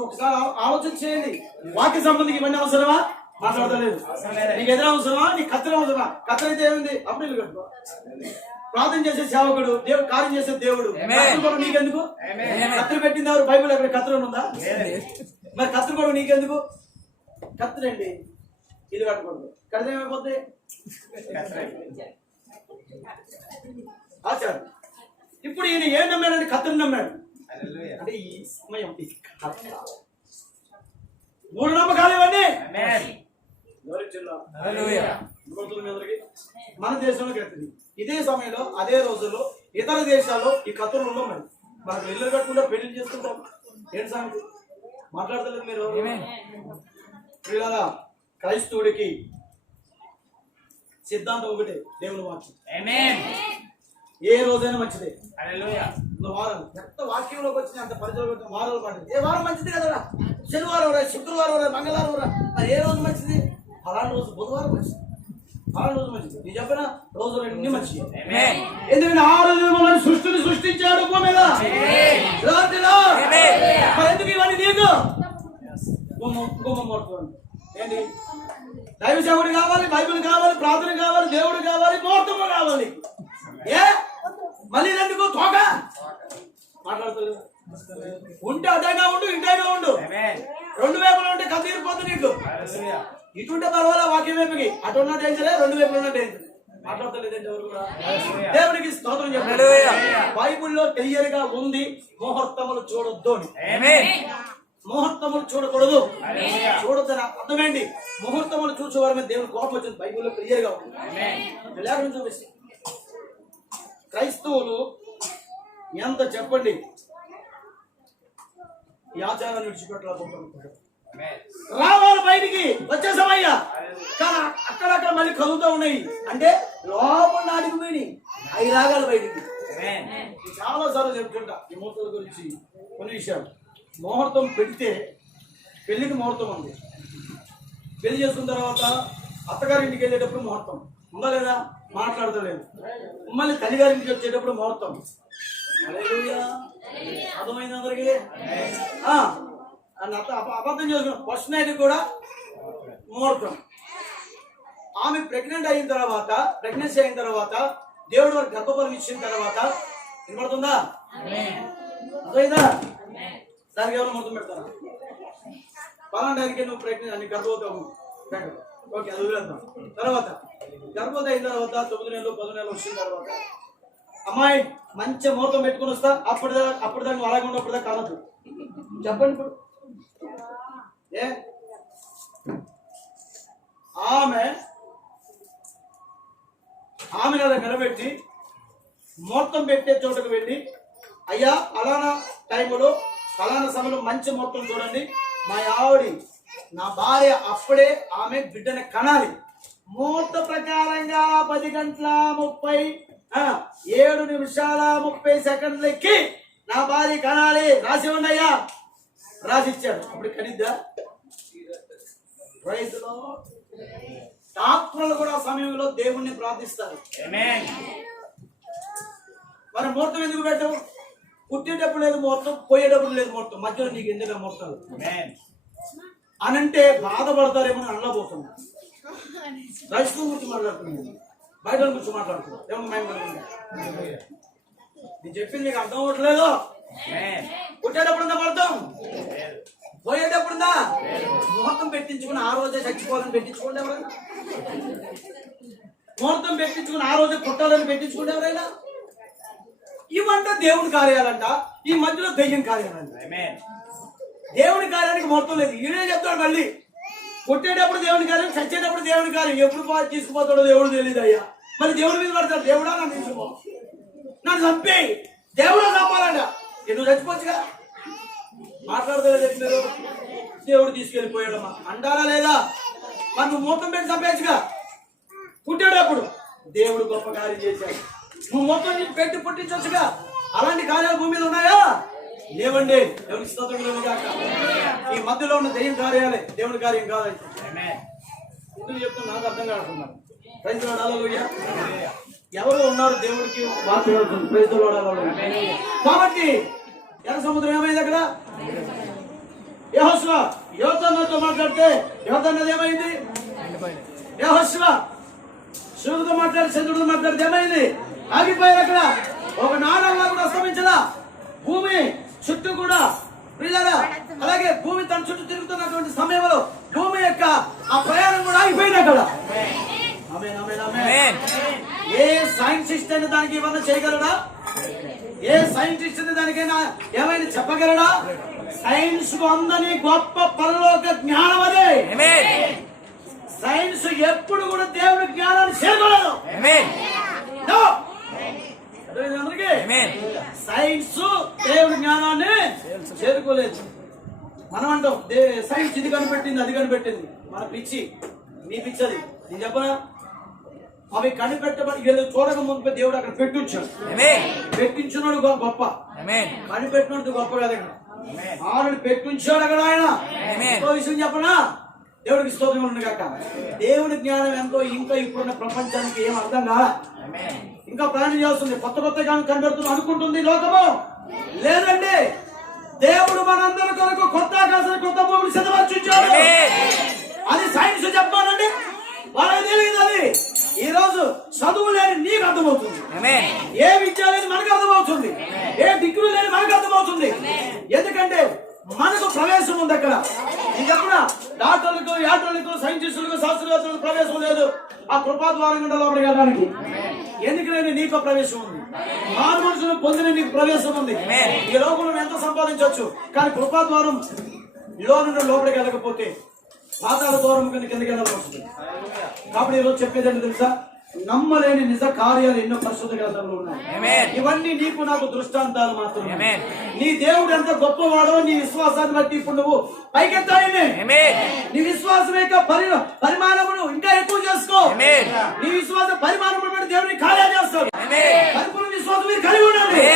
ఒకసారి ఆలోచన చేయండి. వాక్య సంబంధించి ఇవన్నీ అవసరమా? మాట్లాడలేదు. నీకు ఎదురు అవసరమా? నీకు కత్తెర అవసరమా? కత్తెర అయితే ఏముంది? అప్పుడు కట్టుకో. ప్రార్థన చేసే సేవకుడు, దేవుడు కార్యం చేసే దేవుడు. నీకెందుకు? కత్తెర పెట్టింది ఎవరు? బైబిల్ ఎక్కడ కత్తెర ఉందా? మరి కత్తెర కూడా నీకెందుకు? కత్తెరండి, ఇల్లు కట్టకూడదు. కడితే ఏమైపోద్ది? ఆచారం. ఇప్పుడు ఈయన ఏం నమ్మాడంటే కత్తెర నమ్మాడు. అంటే ఈ సమయం మూడు నమ్మకాలు ఇవన్నీ. మన దేశంలో కట్టింది. ఇదే సమయంలో, అదే రోజుల్లో ఇతర దేశాల్లో ఈ కత్తులు ఉండవు. మరి మనకు ఇల్లు కట్టుకుంటా పెళ్లి చేసుకుంటాం. ఏంటి సంగతి? మాట్లాడతలేదు మీరు. క్రైస్తవుడికి సిద్ధాంతం ఒకటే, దేవుని వాక్యం. ఏ రోజైనా మంచిదే. వారం ఎంత వాక్యంలోకి వచ్చిన అంత పరిచయం వారాలు పడింది. ఏ వారం మంచిది కదా? శనివారం రా, శుక్రవారం రా, మంగళవారం రా. మరి ఏ రోజు మంచిది? అలాంటి రోజు బుధవారం మంచిది, అలాంటి రోజు మంచిది. నీ చెప్పిన రోజు రెండు మంచిది. ఎందుకంటే ఆ రోజు మనల్ని సృష్టించాడు భూమి మీద. మరి ఎందుకు ఇవన్నీ నీకు? ఏంటి? దైవ సేవకుడు కావాలి, బైబిల్ కావాలి, ప్రార్థన కావాలి, దేవుడు కావాలి, ముహూర్తము కావాలి. ఏ మళ్ళీ ఎందుకు తోక? మాట్లాడుతుంది. ఉంటే అదైనా ఉండు, ఇంటైనా ఉండు. రెండు వైపులు ఉంటే కదిరిపోతు నీకు. ఇటుంటే పర్వాలా వాక్యం వైపుకి, అటు ఉన్న డేంజరే, రెండు వైపులు ఉన్న డేంజర్. మాట్లాడతలేదండి ఎవరు కూడా. దేవుడికి స్తోత్రం చెప్పండి. బైబిల్లో క్లియర్ గా ఉంది, ముహూర్తములు చూడొద్దు అని. ముహూర్తములు చూడకూడదు, చూడొద్దని అర్థమేంటి? ముహూర్తములు చూసేవారి మీద దేవుడు కోపం వచ్చింది. బైబిల్లో క్లియర్ గా ఉంది. లేకుండా చూపిస్తుంది. క్రైస్తవులు ఎంత చెప్పండి ఈ ఆచారాన్ని విడిచిపెట్టలేకపోతున్నారు. రావాలి బయటికి, వచ్చేసామయ్యా. కానీ అక్కడక్కడ మళ్ళీ కలుగుతూ ఉన్నాయి. అంటే లోపల నాటికి పోయి అవి రాగాలి బయటికి. చాలా సార్లు చెప్తుంటా ఈ ముహూర్తాల గురించి కొన్ని విషయాలు. ముహూర్తం పెడితే పెళ్లికి ముహూర్తం ఉంది. పెళ్లి చేసుకున్న తర్వాత అత్తగారింటికి వెళ్ళేటప్పుడు ముహూర్తం ఉందా లేదా? మాట్లాడతలేదు. మళ్ళీ తల్లిగారింటికి వచ్చేటప్పుడు ముహూర్తం. అర్థమైంది అందరికి? అబద్ధం చేసుకున్నాం. ఫస్ట్ నైట్ కూడా ముహూర్తం. ఆమె ప్రెగ్నెన్సీ అయిన తర్వాత దేవుడు వారికి గర్భఫలం ఇచ్చిన తర్వాత వినపడుతుందా? అర్థమైందా? దానికి ఎవరు ముహూర్తం పెడతారా? పలాంటానికి నువ్వు ప్రెగ్నెన్సీ అని గర్భవతం. ఓకే, అది వదిలేద్దాం. తర్వాత గర్భవతి అయిన తర్వాత 9 నెలలు 10 నెలలు వచ్చిన తర్వాత అమ్మాయి మంచి ముహూర్తం పెట్టుకుని వస్తా. అప్పుడు దాకా అలాగే ఉన్నప్పుడు దాకా కలదు. చెప్పండి ఇప్పుడు. ఏ ఆమె అలా నిలబెట్టి ముహూర్తం పెట్టే చోటకు వెళ్ళి, అయ్యా అలానా టైంలో అలానా సమయంలో మంచి ముహూర్తం చూడండి, మా ఆవిడి నా భార్య అప్పుడే ఆమె బిడ్డని కనాలి. ముహూర్త ప్రకారంగా 10:37:30 నా భార్య కనాలి. రాసి ఉండయ్యా. రాసిచ్చాడు. అప్పుడు కనిద్దా? రైతులో డాక్టర్లు కూడా ఆ సమయంలో దేవుణ్ణి ప్రార్థిస్తారు. మరి ముహూర్తం ఎందుకు పెట్టవు? పుట్టేటప్పుడు లేదు ముహూర్తం, పోయేటప్పుడు లేదు ముహూర్తం, మధ్యలో నీకు ఎందుకు ముహూర్తాలు అనంటే బాధపడతారేమో అనలేకపోతున్నా. రైతు గురించి మాట్లాడుతున్నాను, బయట గురించి మాట్లాడుతున్నాను. ఏమన్నా మేము నేను చెప్పింది నీకు అర్థం అవ్వట్లేదు. పుట్టేటప్పుడుందా ముహూర్తం, పోయేటప్పుడుందా? ముహూర్తం పెట్టించుకుని ఆ రోజే చచ్చిపోవాలని పెట్టించుకోండి ఎవరైనా? ముహూర్తం పెట్టించుకుని ఆ రోజే పుట్టాలని పెట్టించుకోండి ఎవరైనా? ఇవంట దేవుని కార్యాలంట, ఈ మధ్యలో దెయ్యం కార్యాలంట. దేవుని కార్యానికి ముహూర్తం లేదు. ఈడే చెప్తాడు మళ్ళీ, పుట్టేటప్పుడు దేవుని కార్యం, చచ్చేటప్పుడు దేవుని కార్యం. ఎప్పుడు తీసుకుపోతాడో దేవుడు తెలియదు అయ్యా. మరి దేవుడి మీద పడతాడు, దేవుడా నన్ను తీసుకుపో, నన్ను చంపే, దేవుడా చంపాలంట. నువ్వు చచ్చిపోవచ్చుగా. మాట్లాడతారా చెప్పినారు, దేవుడు తీసుకెళ్ళిపోయాడమ్మా అంటారా లేదా? మరి నువ్వు ముహూర్తం పెట్టి చంపేచ్చుగా. పుట్టేటప్పుడు దేవుడు గొప్ప కార్యం చేశాడు, నువ్వు మొత్తం పెట్టి పుట్టించొచ్చుగా. అలాంటి కార్యాలు భూమి మీద ఉన్నాయా? లేవండి. దేవునికి స్తోత్రం కలుగును గాక. ఈ మధ్యలో ఉన్న దెయ్యం కార్యాలే, దేవుని కార్యం కాదండి. ఎందుకు చెప్తున్నా నాకు అర్థం కాకుండా. ప్రైజ్ హల్లెలూయా. ఎవరు ఉన్నారు దేవుడికి వాక్యం ప్రైజ్ హల్లెలూయా. కాబట్టి ఎర్ర సముద్రం ఏమైంది అక్కడ? యెహోషువ యోధన్నతో మాట్లాడితే యోధన్నది ఏమైంది? యెహోషువ సూర్యుడితో మాట్లాడి చంద్రుడితో మాట్లాడితే ఏమైంది? ఆగిపోయారు అక్కడ. ఒక నాణంలా కూడా అస్తమించదా. భూమి చుట్టూ కూడా ప్రియులారా, అలాగే భూమి తన చుట్టూ తిరుగుతున్నటువంటి సమయంలో భూమి యొక్క ఆ ప్రయాణం కూడా ఆగిపోయింది అక్కడ. ఆమేన్, ఆమేన్, ఆమేన్. ఏ సైంటిస్ట్ అయినా దానికి ఏమన్నా చేయగలడా? ఏ సైంటిస్ట్ అయినా దానికైనా ఏమైనా చెప్పగలడా? సైన్స్ కు అందని గొప్ప పరలోక జ్ఞానం అదే. సైన్స్ ఎప్పుడు కూడా దేవుని జ్ఞానాన్ని చేరగలదు. సైన్స్ దేవుడి జ్ఞానాన్ని చేరుకోలేదు. మనం అంటాం సైన్స్ ఇది కనిపెట్టింది, అది కనిపెట్టింది. మన పిచ్చి, నీ పిచ్చి అది. నేను చెప్పనా? అవి కనిపెట్టబడి చూడక ముందు దేవుడు అక్కడ పెట్టించాడు. పెట్టించున్నాడు గొప్ప, కనిపెట్టినట్టు గొప్ప కదా. ఆల్రెడీ పెట్టించాడు అక్కడ ఆయన. ఇంకో విషయం చెప్పనా? దేవుడికి స్తోత్రం ఉంది కాక. దేవుడి జ్ఞానం ఎంతో ఇంకా ఇప్పుడున్న ప్రపంచానికి ఏం అర్థం కాదా? ఇంకా ప్రయాణం చేస్తుంది, కొత్త కొత్త కనిపెడుతుంది అనుకుంటుంది లోకము. లేదండి, దేవుడు మనందరి కొరకు కొత్త ఆకాశాన్ని, కొత్త భూమిని సిద్ధపరచుంచాడు. అది సైన్స్ చెప్పానండి, వాళ్ళకి తెలియదు. అది ఈ రోజు చదువు లేని నీకు అర్థమవుతుంది, ఏ విద్య లేని మనకు అర్థమవుతుంది, ఏ డిగ్రీ లేని మనకు అర్థమవుతుంది. ఎందుకంటే మనకు ప్రవేశం ఉంది అక్కడ. నేను చెప్పిన డాక్టర్లకు, యాక్టర్లకు, సైంటిస్టులకు, శాస్త్రవేత్తలకు ప్రవేశం లేదు ఆ కృపా ద్వారం గుండా లోపలికి వెళ్ళడానికి. ఎందుకంటే నీకు ప్రవేశం ఉంది, మారు మనుషులు పొందిన నీకు ప్రవేశం ఉంది. ఈ లోకంలో ఎంత సంపాదించవచ్చు, కానీ కృపా ద్వారం లో నుండి లోపలికి వెళ్ళకపోతే పాతాళ ద్వారం కిందకి వెళ్ళాల్సి వస్తుంది. కాబట్టి ఈరోజు చెప్పేదంటే తెలుసా, నమ్మలేని నిజ కార్యాలు ఎన్నో పరిశుద్ధ గ్రంథంలో ఉన్నాయి. ఇవన్నీ నీకు నాకు దృష్టాంతాలు మాత్రమే. నీ దేవుడు ఎంత గొప్పవాడో నీ విశ్వాసాన్ని బట్టి ఇప్పుడు నువ్వు పైకెత్తాయనే. నీ విశ్వాసం యొక్క పరిమాణమును ఇంకా ఎక్కువ చేసుకో. నీ విశ్వాస పరిమాణమును బట్టి దేవుడిని కార్యాలు చేస్తాడు. పరిపూర్ణ విశ్వాసం మీరు కలిగి ఉండండి.